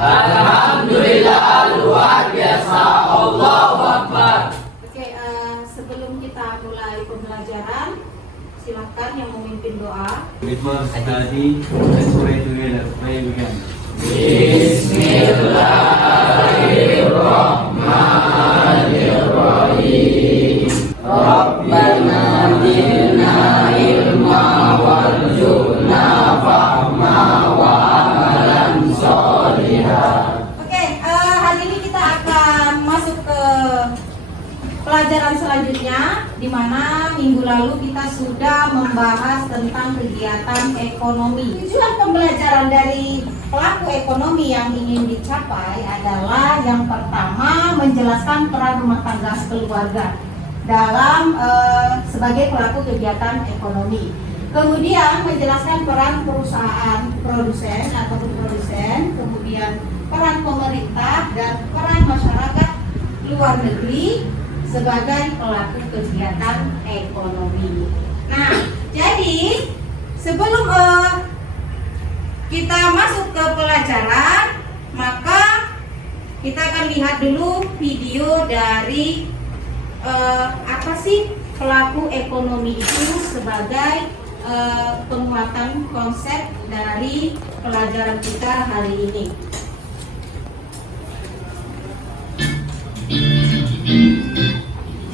Alhamdulillah, luar biasa. Allahu Akbar. Oke, sebelum kita mulai pembelajaran, silakan yang memimpin doa. We must study. Let's pray together. Pray begin. Bismillahirrahmanirrahim. Rabbana zidna ilma warzuqna fahma wa amalan sholihan. Oke, hari ini kita akan masuk ke pelajaran selanjutnya, di mana minggu lalu kita sudah membahas tentang kegiatan ekonomi. Tujuan pembelajaran dari pelaku ekonomi yang ingin dicapai adalah yang pertama, menjelaskan peran rumah tangga keluarga dalam sebagai pelaku kegiatan ekonomi. Kemudian menjelaskan peran perusahaan produsen atau produsen, kemudian peran pemerintah dan peran masyarakat luar negeri sebagai pelaku kegiatan ekonomi. Nah, jadi sebelum kita masuk ke pelajaran, maka kita akan lihat dulu video dari apa sih pelaku ekonomi itu sebagai penguatan konsep dari pelajaran kita hari ini.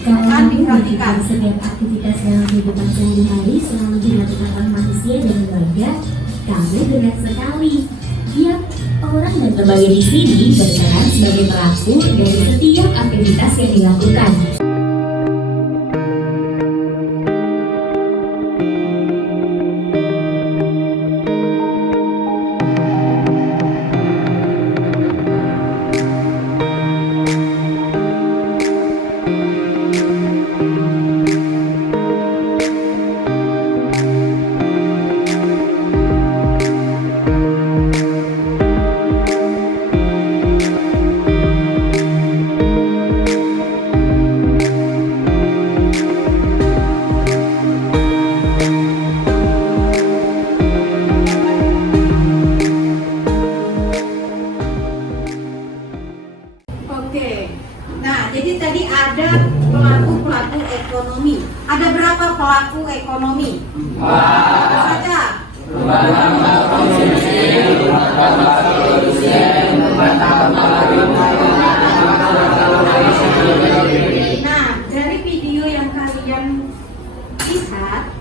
Dalam memperhatikan setiap aktivitas dalam kehidupan sehari-hari selalu dilakukan oleh manusia dan warga, kamu benar sekali. Tiap orang dan lembaga di sini berperan sebagai pelaku dari setiap aktivitas yang dilakukan. Oke, nah jadi tadi ada pelaku ekonomi. Ada berapa pelaku ekonomi? Apa saja? Rumah tangga konsumsi, rumah tangga produsen, rumah tangga Nah, dari video yang kalian lihat,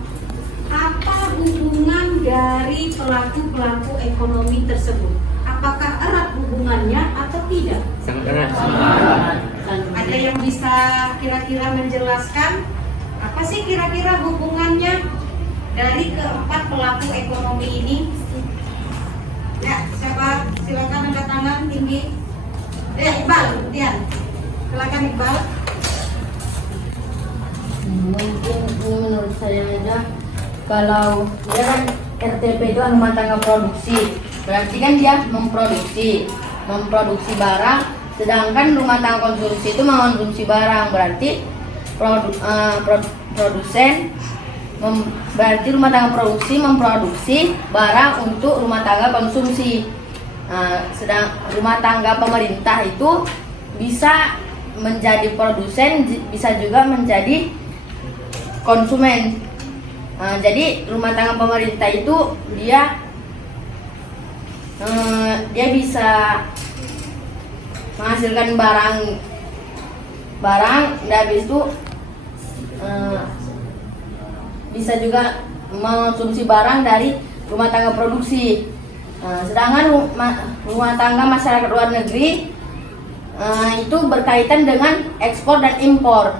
apa hubungan dari pelaku ekonomi tersebut? Apakah erat hubungannya atau tidak? Sangat erat. Ada yang bisa kira-kira menjelaskan apa sih kira-kira hubungannya dari keempat pelaku ekonomi ini? Ya, siapa? Silakan angkat tangan tinggi. Iqbal, kemudian. Silakan Iqbal. Mungkin menurut saya aja, kalau dia kan RTP itu kan rumah tangga produksi, berarti kan dia memproduksi barang, sedangkan rumah tangga konsumsi itu mengkonsumsi barang, berarti produsen berarti rumah tangga produksi memproduksi barang untuk rumah tangga konsumsi. Sedang rumah tangga pemerintah itu bisa menjadi produsen, bisa juga menjadi konsumen. Jadi rumah tangga pemerintah itu dia bisa menghasilkan barang dan habis itu bisa juga mengonsumsi barang dari rumah tangga produksi. Sedangkan rumah tangga masyarakat luar negeri itu berkaitan dengan ekspor dan impor.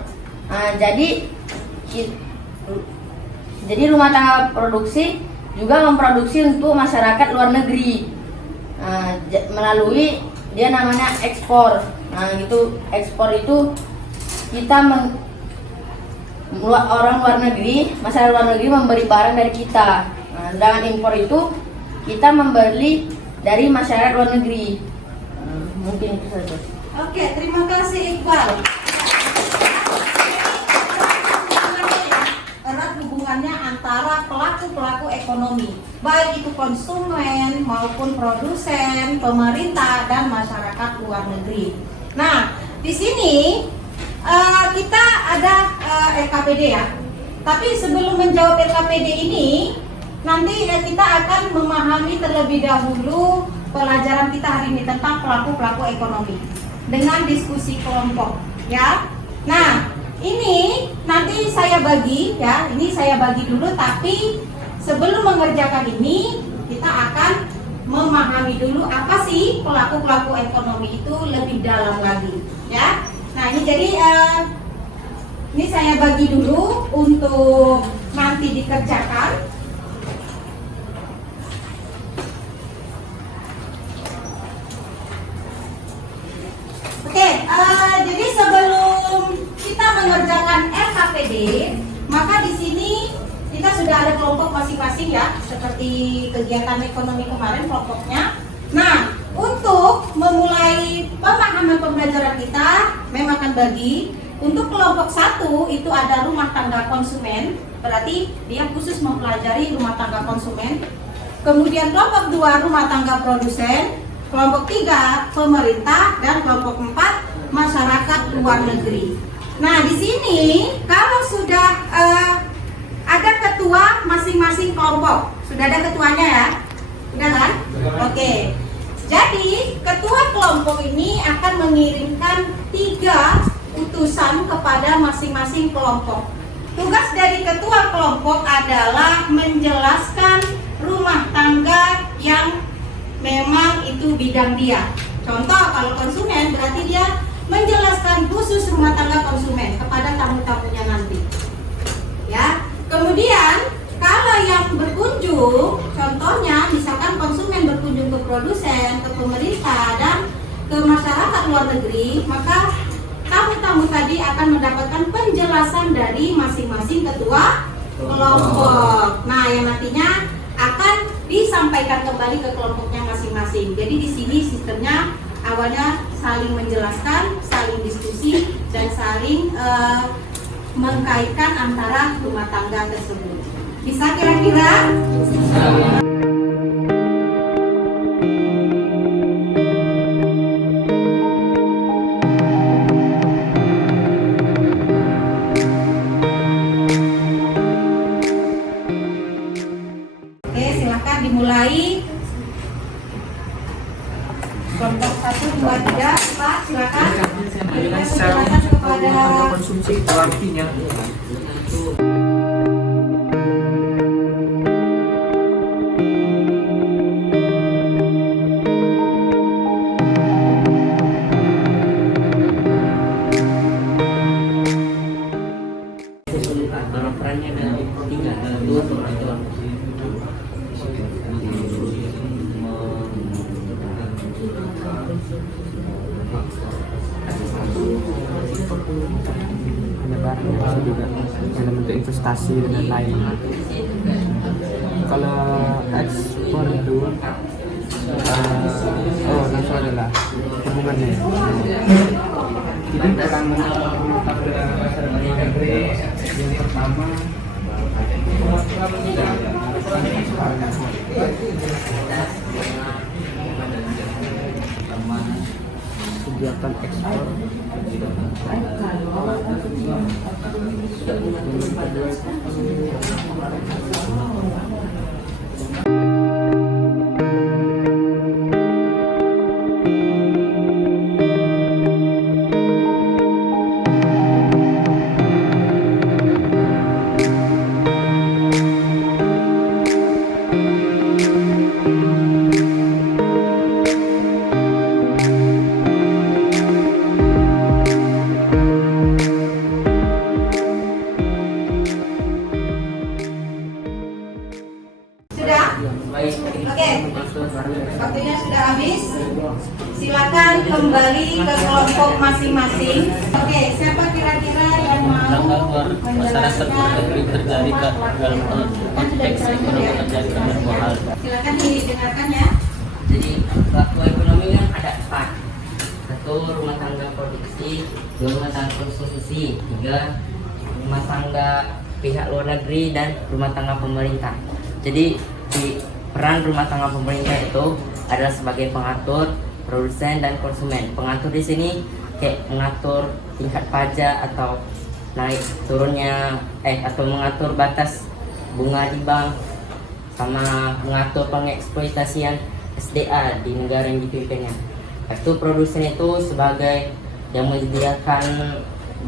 Jadi rumah tangga produksi juga memproduksi untuk masyarakat luar negeri melalui dia namanya ekspor. Ekspor itu kita orang luar negeri, masyarakat luar negeri memberi barang dari kita. Sedangkan impor itu kita membeli dari masyarakat luar negeri. Mungkin itu saja. Oke, terima kasih Iqbal. Erat hubungannya antara para pelaku-pelaku ekonomi, baik itu konsumen maupun produsen, pemerintah dan masyarakat luar negeri. Nah, di sini kita ada RKPD ya. Tapi sebelum menjawab RKPD ini, nanti kita akan memahami terlebih dahulu pelajaran kita hari ini tentang pelaku-pelaku ekonomi dengan diskusi kelompok ya. Nah, ini nanti saya bagi ya, ini saya bagi dulu, tapi sebelum mengerjakan ini kita akan memahami dulu apa sih pelaku-pelaku ekonomi itu lebih dalam lagi ya. Nah, ini jadi ini saya bagi dulu untuk nanti dikerjakan. Oke, jadi sebelum kita mengerjakan RKPD, maka di sini kita sudah ada kelompok masing-masing ya, seperti kegiatan ekonomi kemarin kelompoknya. Nah, untuk memulai pemahaman pembelajaran kita, memang akan bagi. Untuk kelompok 1 itu ada rumah tangga konsumen, berarti dia khusus mempelajari rumah tangga konsumen. Kemudian kelompok 2 rumah tangga produsen, kelompok 3 pemerintah, dan kelompok 4 masyarakat luar negeri. Nah, di sini kalau sudah ada ketua masing-masing kelompok, sudah ada ketuanya ya, sudah kan? Oke. Jadi ketua kelompok ini akan mengirimkan 3 utusan kepada masing-masing kelompok. Tugas dari ketua kelompok adalah menjelaskan rumah tangga yang memang itu bidang dia. Contoh kalau konsumen berarti dia menjelaskan khusus rumah tangga konsumen kepada tamu-tamunya nanti. Ya. Kemudian kalau yang berkunjung, contohnya misalkan konsumen berkunjung ke produsen, ke pemerintah dan ke masyarakat luar negeri, maka tamu-tamu tadi akan mendapatkan penjelasan dari masing-masing ketua kelompok. Nah, yang nantinya akan disampaikan kembali ke kelompoknya masing-masing. Jadi di sini sistemnya awalnya saling menjelaskan, saling diskusi, dan saling mengkaitkan antara rumah tangga tersebut. Bisa kira-kira? Oke, silakan dimulai. Kelompok 1, 2, 3, Pak, silakan. Penjelasan kepada konsumsi itu artinya perannya dari 3 dan 2 itu penyebaran juga dalam bentuk investasi dan lain. Kalau ekspor itu langsung adalah hubungannya. Jadi orang menetap pasar negeri yang pertama kegiatan ekspor. Waktunya sudah habis. Silakan kembali ke kelompok masing-masing. Oke, siapa kira-kira yang mau menjelaskan terjadi dalam konteks ekonomi terjadi dalam 2 hal. Silakan didengarkan ya. Jadi pelaku ekonomi kan ada 4. 1 rumah tangga produksi, 2 rumah tangga konsumsi, 3 rumah tangga pihak luar negeri dan rumah tangga pemerintah. Jadi peran rumah tangga pemerintah itu adalah sebagai pengatur, produsen dan konsumen. Pengatur di sini kayak mengatur tingkat pajak atau naik turunnya atau mengatur batas bunga di bank, sama mengatur pengeksploitasian SDA di negara yang dipimpinnya. Itu produsen itu sebagai yang menyediakan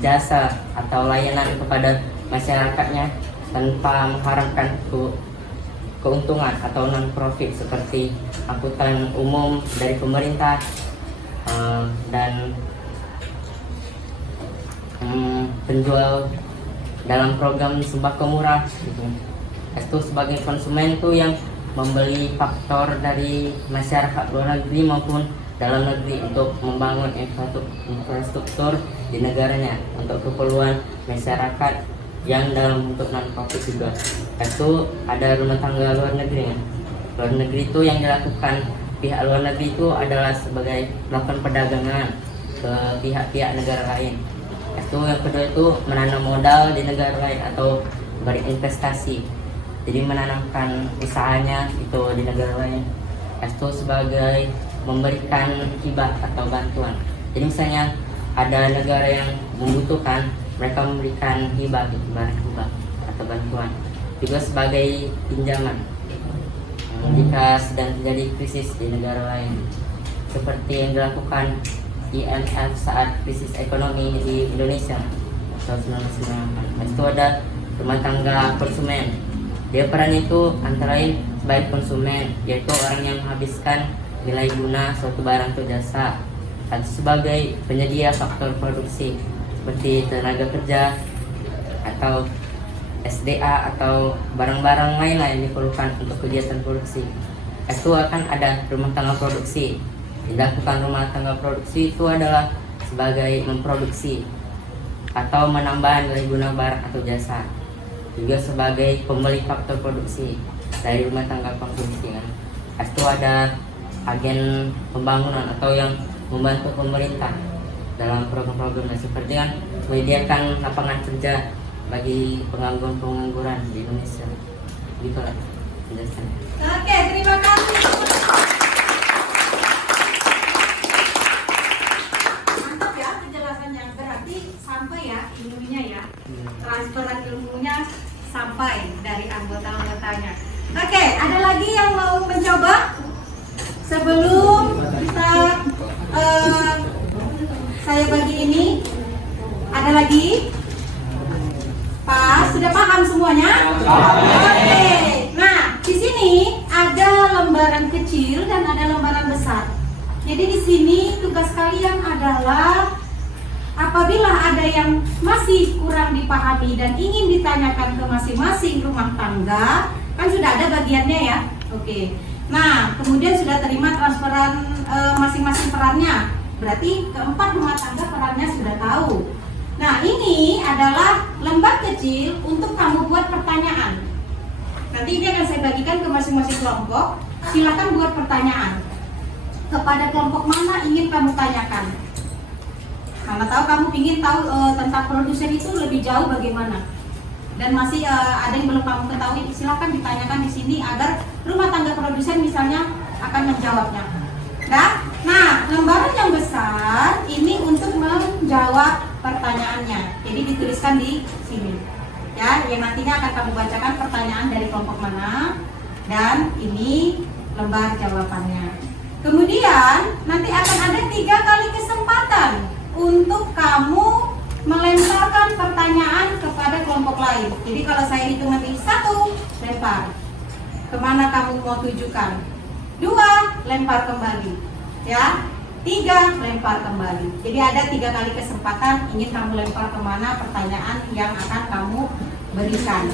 jasa atau layanan kepada masyarakatnya tanpa mengharapkan keuntungan atau non profit seperti angkutan umum dari pemerintah dan penjual dalam program sembako murah gitu. Itu sebagai konsumen tuh yang membeli faktor dari masyarakat luar negeri maupun dalam negeri untuk membangun infrastruktur di negaranya untuk keperluan masyarakat yang dalam bentuk non profit juga. Itu ada rumah tangga luar negeri. Luar negeri itu yang dilakukan pihak luar negeri itu adalah sebagai melakukan perdagangan ke pihak-pihak negara lain. Itu yang kedua itu menanam modal di negara lain atau berinvestasi. Jadi menanamkan usahanya itu di negara lain. Itu sebagai memberikan hibah atau bantuan. Jadi misalnya ada negara yang membutuhkan, mereka memberikan hibah gitu, barang hibah atau bantuan. Juga sebagai pinjaman jika sedang terjadi krisis di negara lain, seperti yang dilakukan IMF saat krisis ekonomi di Indonesia tahun 1998. Itu ada rumah tangga konsumen. Dia peran itu antara lain sebagai konsumen, yaitu orang yang menghabiskan nilai guna suatu barang atau jasa, atau sebagai penyedia faktor produksi seperti tenaga kerja atau SDA atau barang-barang lain yang diperlukan untuk kegiatan produksi. Itu akan ada rumah tangga produksi. Dilakukan rumah tangga produksi itu adalah sebagai memproduksi atau menambah nilai guna barang atau jasa. Juga sebagai pembeli faktor produksi dari rumah tangga konsumsi kan. Itu ada agen pembangunan atau yang membantu pemerintah dalam program-program seperti kan menyediakan lapangan kerja bagi pengangguran di Indonesia. Gitu lah penjelasannya. Oke, terima kasih. Mantap ya penjelasannya. Berarti sampai ya ilmunya ya. Transferan ilmunya sampai dari anggota-anggotanya. Oke, ada lagi yang mau mencoba? Sebelum kita saya bagi ini, ada lagi? Pak, sudah paham semuanya? Oke. Nah, di sini ada lembaran kecil dan ada lembaran besar. Jadi di sini tugas kalian adalah apabila ada yang masih kurang dipahami dan ingin ditanyakan ke masing-masing rumah tangga, kan sudah ada bagiannya ya. Oke. Nah, kemudian sudah terima transferan masing-masing perannya. Berarti keempat rumah tangga perannya sudah tahu. Nah, ini adalah lembar kecil untuk kamu buat pertanyaan. Nanti ini akan saya bagikan ke masing-masing kelompok. Silakan buat pertanyaan. Kepada kelompok mana ingin kamu tanyakan? Mana tahu kamu ingin tahu tentang produsen itu lebih jauh bagaimana? Dan masih ada yang belum kamu ketahui, silakan ditanyakan di sini agar rumah tangga produsen misalnya akan menjawabnya. Nah, lembaran yang besar ini untuk menjawab pertanyaannya. Jadi dituliskan di sini. Ya, yang nantinya akan kamu bacakan pertanyaan dari kelompok mana dan ini lembar jawabannya. Kemudian nanti akan ada 3 kali kesempatan untuk kamu melemparkan pertanyaan kepada kelompok lain. Jadi kalau saya hitung nanti 1, lempar. Kemana kamu mau tujukan? 2, lempar kembali. Ya, 3, lempar kembali. Jadi ada 3 kali kesempatan ingin kamu lempar kemana pertanyaan yang akan kamu berikan.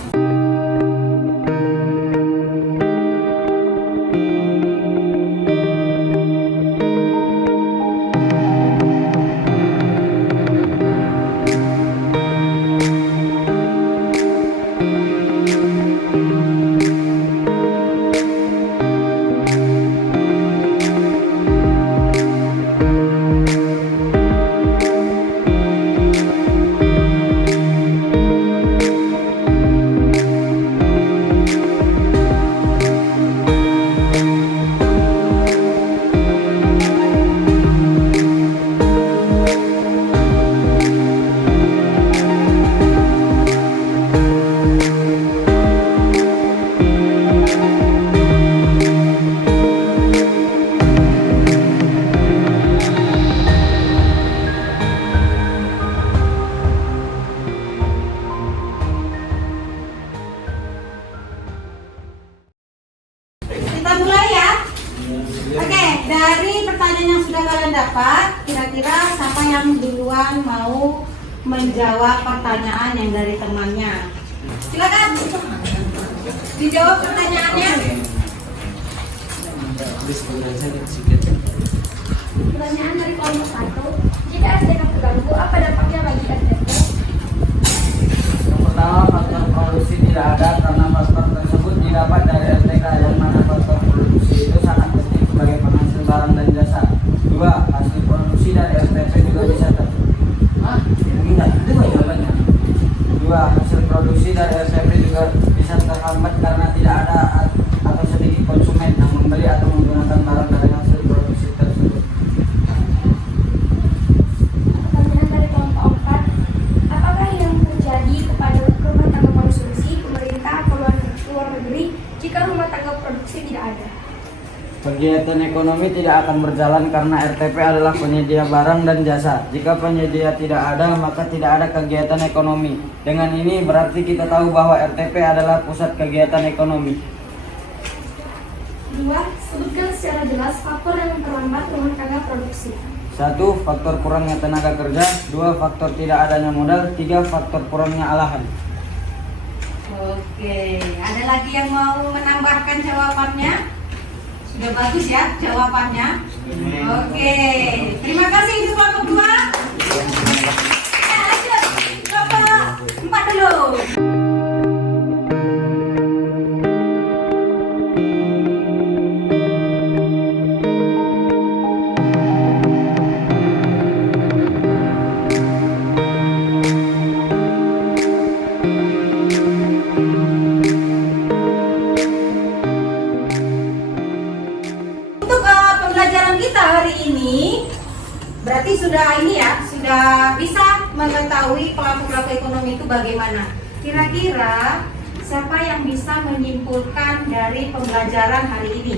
Sudah ya? Oke, dari pertanyaan yang sudah kalian dapat, kira-kira siapa yang duluan mau menjawab pertanyaan yang dari temannya? Silakan. Dijawab pertanyaannya. Pertanyaan dari kelompok 1. Jika STK terganggu, apa dampaknya bagi STK? Yang pertama, faktor produksi tidak ada karena faktor tersebut didapat dari STK, yang mana faktor produksi itu sangat penting sebagai penghasil barang dan jasa. 2. Hasil produksi dari STP juga bisa hasil produksi dari STP juga bisa terhambat karena tidak ada atau sedikit konsumen yang membeli atau menggunakan barang dari hasil produksi tersebut. Pertanyaan dari kelompok 4. Apakah yang terjadi kepada rumah tangga konsumsi, pemerintah, atau luar negeri jika rumah tangga produksi tidak ada? Kegiatan ekonomi tidak akan berjalan karena RTP adalah penyedia barang dan jasa. Jika penyedia tidak ada, maka tidak ada kegiatan ekonomi. Dengan ini berarti kita tahu bahwa RTP adalah pusat kegiatan ekonomi. 2. Sebutkan secara jelas faktor yang memperlambat rumah tangga produksi. 1. Faktor kurangnya tenaga kerja. 2. Faktor tidak adanya modal. 3. Faktor kurangnya alahan. Oke, ada lagi yang mau menambahkan jawabannya? Sudah bagus ya jawabannya. Oke, terima kasih untuk kelompok 2. Lanjut, kelompok 4 dulu. Berarti sudah ini ya, sudah bisa mengetahui pelaku-pelaku ekonomi itu bagaimana. Kira-kira siapa yang bisa menyimpulkan dari pembelajaran hari ini?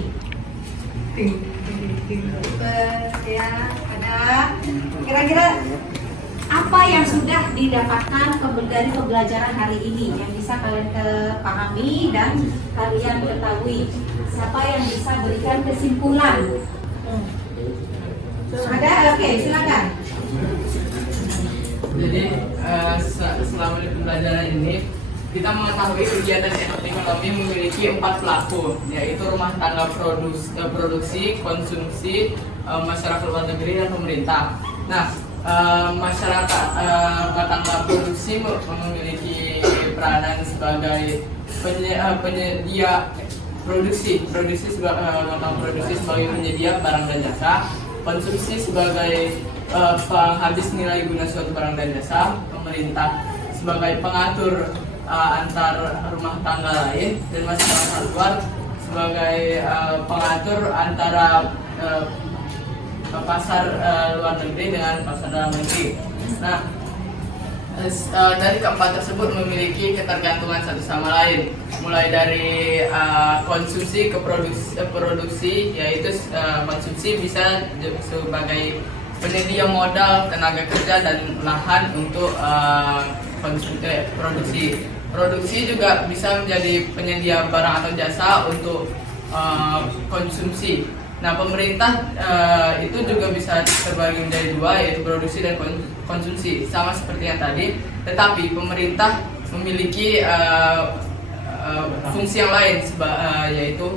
Ya, ada. Kira-kira apa yang sudah didapatkan dari pembelajaran hari ini yang bisa kalian pahami dan kalian ketahui? Siapa yang bisa berikan kesimpulan? Ada? Oke, silakan. Jadi selama di pembelajaran ini kita mengetahui kegiatan ekonomi memiliki 4 pelaku, yaitu rumah tangga produksi, konsumsi, masyarakat luar negeri, dan pemerintah. Nah, masyarakat rumah tangga produksi memiliki peranan sebagai penyedia produksi sebagai penyedia barang dan jasa, konsumsi sebagai penghabis nilai guna suatu barang dan jasa, pemerintah sebagai pengatur antar rumah tangga lain, dan masyarakat luar sebagai pengatur antara pasar luar negeri dengan pasar dalam negeri. Nah, dari keempat tersebut memiliki ketergantungan satu sama lain, mulai dari konsumsi ke produksi, yaitu konsumsi bisa sebagai penyedia modal, tenaga kerja, dan lahan untuk produksi. Produksi juga bisa menjadi penyedia barang atau jasa untuk konsumsi. Nah, pemerintah itu juga bisa terbagi menjadi dua, yaitu produksi dan konsumsi, sama seperti yang tadi. Tetapi pemerintah memiliki fungsi yang lain, yaitu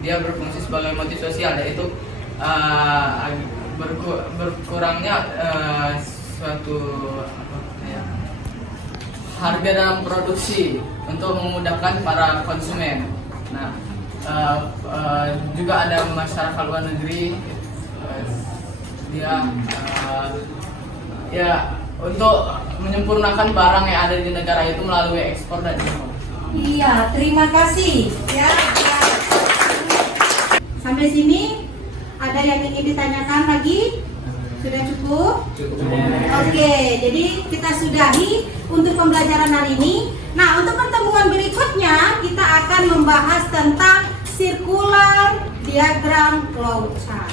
dia berfungsi sebagai motif sosial, yaitu berkurangnya suatu harga dalam produksi untuk memudahkan para konsumen. Nah, juga ada masyarakat luar negeri, dia ya untuk menyempurnakan barang yang ada di negara itu melalui ekspor dan impor. Iya, terima kasih. Ya. Sampai sini ada yang ingin ditanyakan lagi? Sudah cukup? Oke, jadi kita sudahi untuk pembelajaran hari ini. Nah, untuk pertemuan berikutnya kita akan membahas tentang circular diagram flowchart.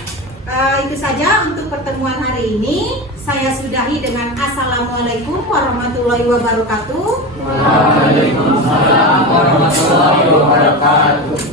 Itu saja untuk pertemuan hari ini. Saya sudahi dengan Assalamualaikum warahmatullahi wabarakatuh. Waalaikumsalam warahmatullahi wabarakatuh.